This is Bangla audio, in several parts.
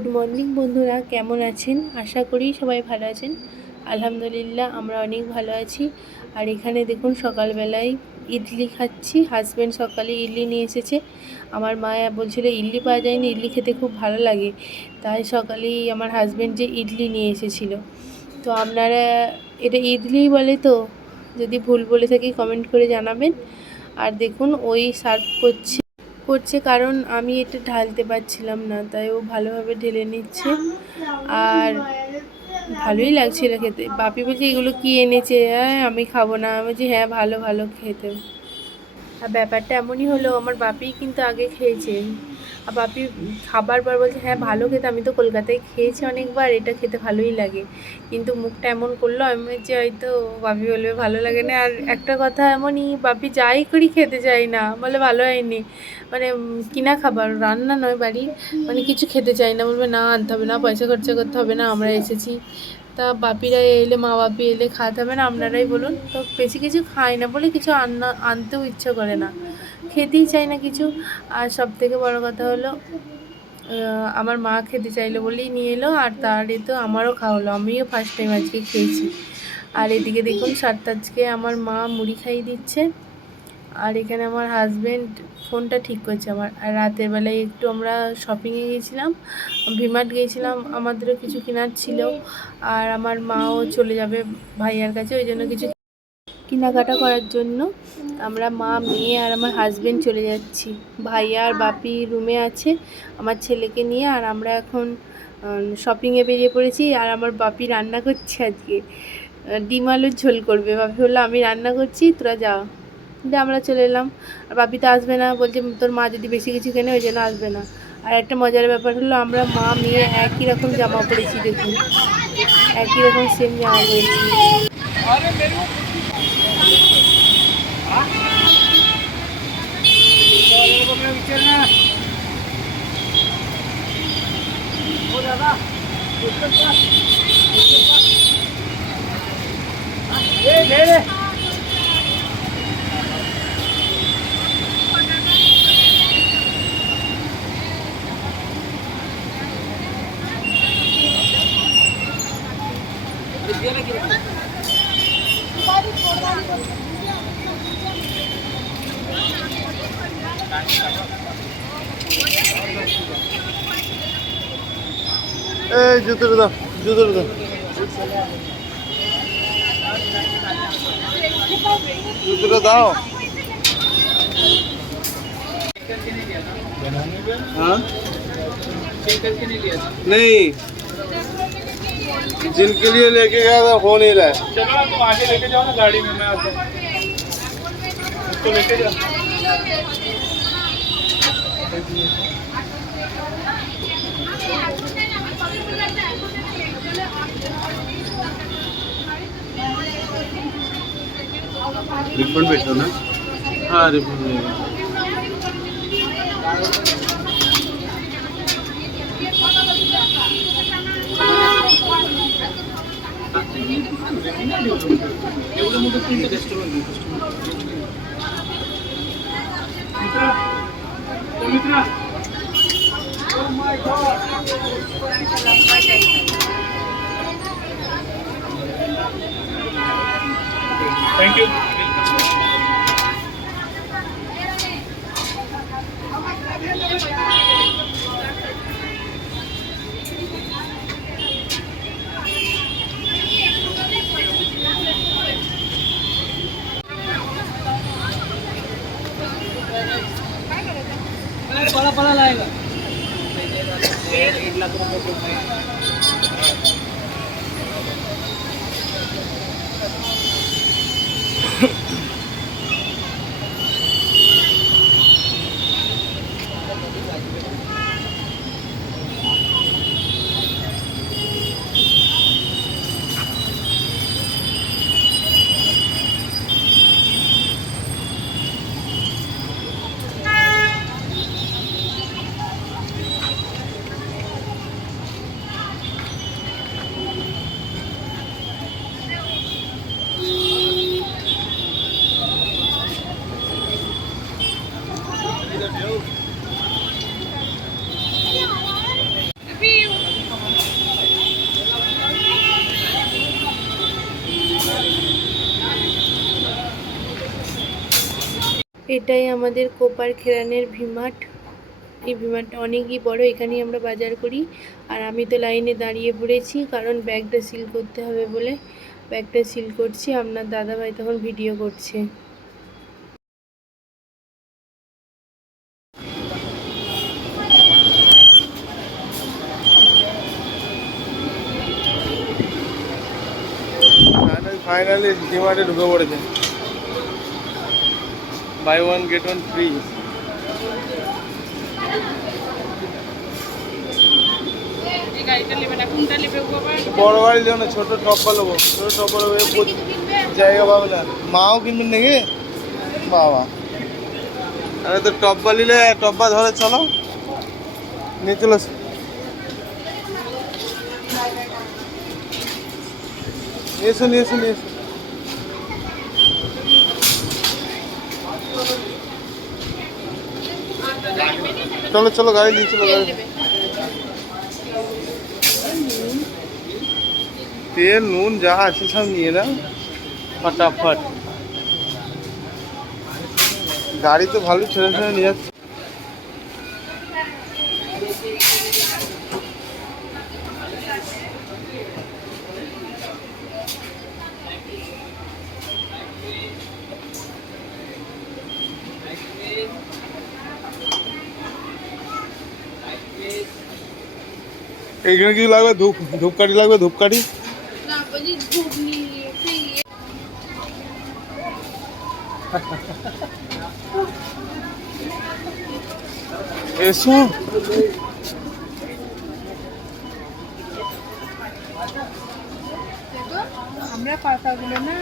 গুড মর্নিং বন্ধুরা, কেমন আছেন? আশা করি সবাই ভালো আছেন। আলহামদুলিল্লাহ আমরা অনেক ভালো আছি। আর এখানে দেখুন সকালবেলায় ইডলি খাচ্ছি। হাজব্যান্ড সকালে ইডলি নিয়ে এসেছে। আমার মা বলছিল ইডলি পাওয়া যায়নি, ইডলি খেতে খুব ভালো লাগে, তাই সকালেই আমার হাজব্যান্ড যে ইডলি নিয়ে এসেছিল। তো আপনারা এটা ইডলি বলে তো? যদি ভুল বলে থাকি কমেন্ট করে জানাবেন। আর দেখুন ওই সার্ভ করছে কারণ আমি এটা ঢালতে পারছিলাম না, তাই ও ভালোভাবে ঢেলে নিচ্ছে। আর ভালোই লাগছিল খেতে। বাপি বলছে এগুলো কি এনেছে, হ্যাঁ আমি খাবো না। আমি বলছি হ্যাঁ ভালো ভালো খেতে। আর ব্যাপারটা এমনই হলো, আমার বাপিই কিন্তু আগে খেয়েছে। আর বাপি খাবার পর বলছে হ্যাঁ ভালো খেতে, আমি তো কলকাতায় খেয়েছি অনেকবার, এটা খেতে ভালোই লাগে। কিন্তু মুখটা এমন করলো, আমি বলছি হয়তো বাপি বলবে ভালো লাগে না। আর একটা কথা এমনই, বাপি যাই করি খেতে চাই না, বলে ভালো হয়নি। মানে কিনা খাবার, রান্না নয় বাড়ি, মানে কিছু খেতে চাই না, বলবে না আনতে হবে না, পয়সা খরচা করতে হবে না, আমরা এসেছি। তা বাপিরা এলে, মা বাপি এলে খাওয়াতে হবে না, আপনারাই বলুন। তো বেশি কিছু খাই না বলে কিছু আনতেও ইচ্ছা করে না, খেতেই চাই না কিছু। আর সব থেকে বড় কথা হলো, আমার মা খেতে চাইলো বলেই নিয়ে এলো। আর তার তো আমারও খাওয়া হলো, আমিও ফার্স্ট টাইম আজকে খেয়েছি। আর এদিকে দেখুন আজকে আমার মা মুড়ি খাইয়ে দিচ্ছে। আর এখানে আমার হাজব্যান্ড ফোনটা ঠিক করছে আমার। আর রাতের বেলায় একটু আমরা শপিংয়ে গিয়েছিলাম, ভিমার্ট গিয়েছিলাম, আমাদেরও কিছু কেনার ছিল। আর আমার মাও চলে যাবে ভাইয়ার কাছে, ওই জন্য কিছু কেনাকাটা করার জন্য আমরা মা, মেয়ে আর আমার হাজব্যান্ড চলে যাচ্ছি। ভাইয়া আর বাপি রুমে আছে আমার ছেলেকে নিয়ে। আর আমরা এখন শপিংয়ে বেরিয়ে পড়েছি। আর আমার বাপি রান্না করছে আজকে, ডিম আলুর ঝোল করবে। বাপি বললো আমি রান্না করছি, তোরা যা। দিয়ে আমরা চলে এলাম। আর বাপি তো আসবে না, বলছে তোর মা যদি বেশি কিছু কেনে ওই জন্য আসবে না। আর একটা মজার ব্যাপার হলো, আমরা মা মেয়ে একই রকম জামা পরেছি, দেখুন একই রকম সেম জামা পরেছি। এই জুতোটা দাও, জুতোটা দাও, জুতোটা দাও। हाँ नहीं, जिनके लिए लेके गया था हो नहीं रहा है। चलो ना तुम आगे लेके जाओ ना गाड़ी में, मैं आता हूँ। उसको लेके जाओ। रिफंड भेजो ना। हाँ रिफंड भेजो। एवढं मोठं print customer Mitra thank you. बड़ा बड़ा लाएगा 1 लाख रुपए। এটাই আমাদের কোপার খেরানের ভিমার্ট। এই ভিমার্টটা অনেকই বড়, এখানেই আমরা বাজার করি। আর আমি তো লাইনে দাঁড়িয়ে পড়েছি, কারণ ব্যাগটা সিল করতে হবে বলে ব্যাগটা সিল করছি। আপনার দাদাভাই তখন ভিডিও করছে। ফাইনালি ডিমার্টে ঢুকে পড়েছে। Buy one get one free. বড় গাড়ি নেবো না, ছোট টপ্পা নেবো। ছোট টপ্পা নেবো, জায়গা পাবে না। মাও কিনবেন নাকি? বাবা, আরে তো টপ্পা নিলে টপ্পা ধরে চলো, নিয়ে চলো। নিয়ে এসো, নিয়ে এসো, নিয়ে এসো। চলো চলো, গাড়ি নিয়ে চলো, গাড়ি। তেল নুন যা আছে সব নিয়ে নাও ফটাফট। গাড়ি তো ভালো ছেড়ে ছেড়ে নিয়ে যাচ্ছে। এইখানে কি লাগবে? ধূপকাঠি লাগবে, ধূপকাঠি। এসো। আমরা পাতাগুলো না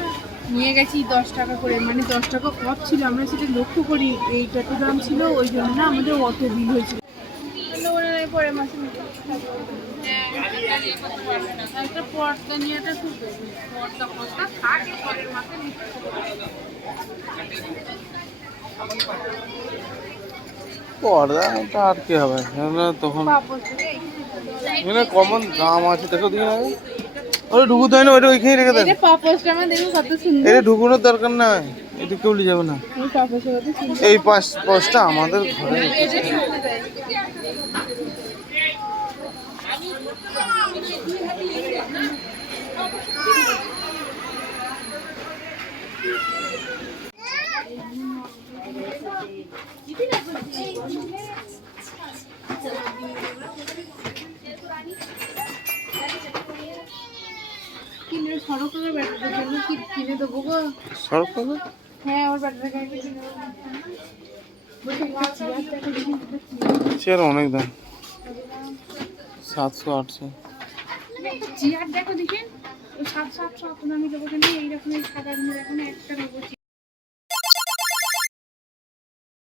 নিয়ে গেছি 10 টাকা করে, মানে 10 টাকা কম ছিল, আমরা সেটা লক্ষ্য করি এইটা তো দাম ছিল, ওই জন্য না আমাদের অত বিল হয়েছিল। পরে মাসে একটা পর্দা নিয়ে একটা পর্দা পর্দা থাকে পরের মাসে পর্দাটা আর কি হবে তখন, এখানে কমন দাম আছে। দেখো দিকে আগে ওটা ঢুকুতে হয় না, ওইটা ওইখানে রেখে দেন। পাপোশটা আমার দেখুন কত সুন্দর। এটা ঢুকানোর দরকার নাই, এটা কেউ নিয়ে যাবে না। এই পাপোশটা কত সুন্দর। এই পাঁচটা আমাদের ঘরে। কিনে সরকারের ব্যাটারির জন্য কি কিনে দেবো গো? সরকার হ্যাঁ, ওর ব্যাটারি গাড়ি কিনে দেবো। চেয়ার অনেক দাম, 700-800। চেয়ার দেখো দেখেন, 700-800 আমি দেবো, কিন্তু এইরকম সাদা রঙের এখন একটা নেবো।